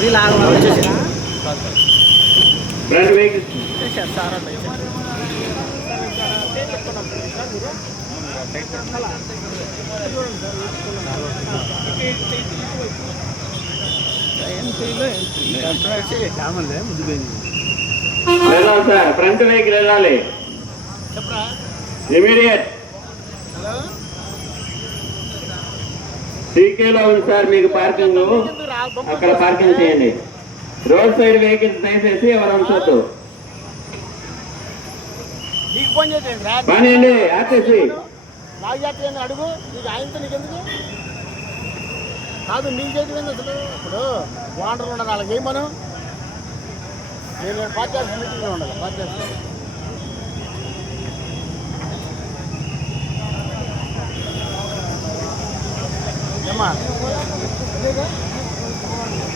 Front vehicle వెళ్ళాలి sir, front vehicle వెళ్ళాలి immediate. సీకేలో ఉంది సార్ మీకు పార్కింగ్, అక్కడ పార్కింగ్ చేయండి. రోడ్ సైడ్ వెహికల్స్ దయచేసి ఎవరు ఉంచొద్దు. పనిండి ఆర్టీసీ అడుగు నీకు ఆయనతో నీకెందుకు కాదు, నీకు చేతి అసలు. ఇప్పుడు వాండర్ ఉండదు వాళ్ళకి ఏమను, నేను పార్టీ మీటింగ్లో ఉండాలి. పార్టీ ఏమ్మా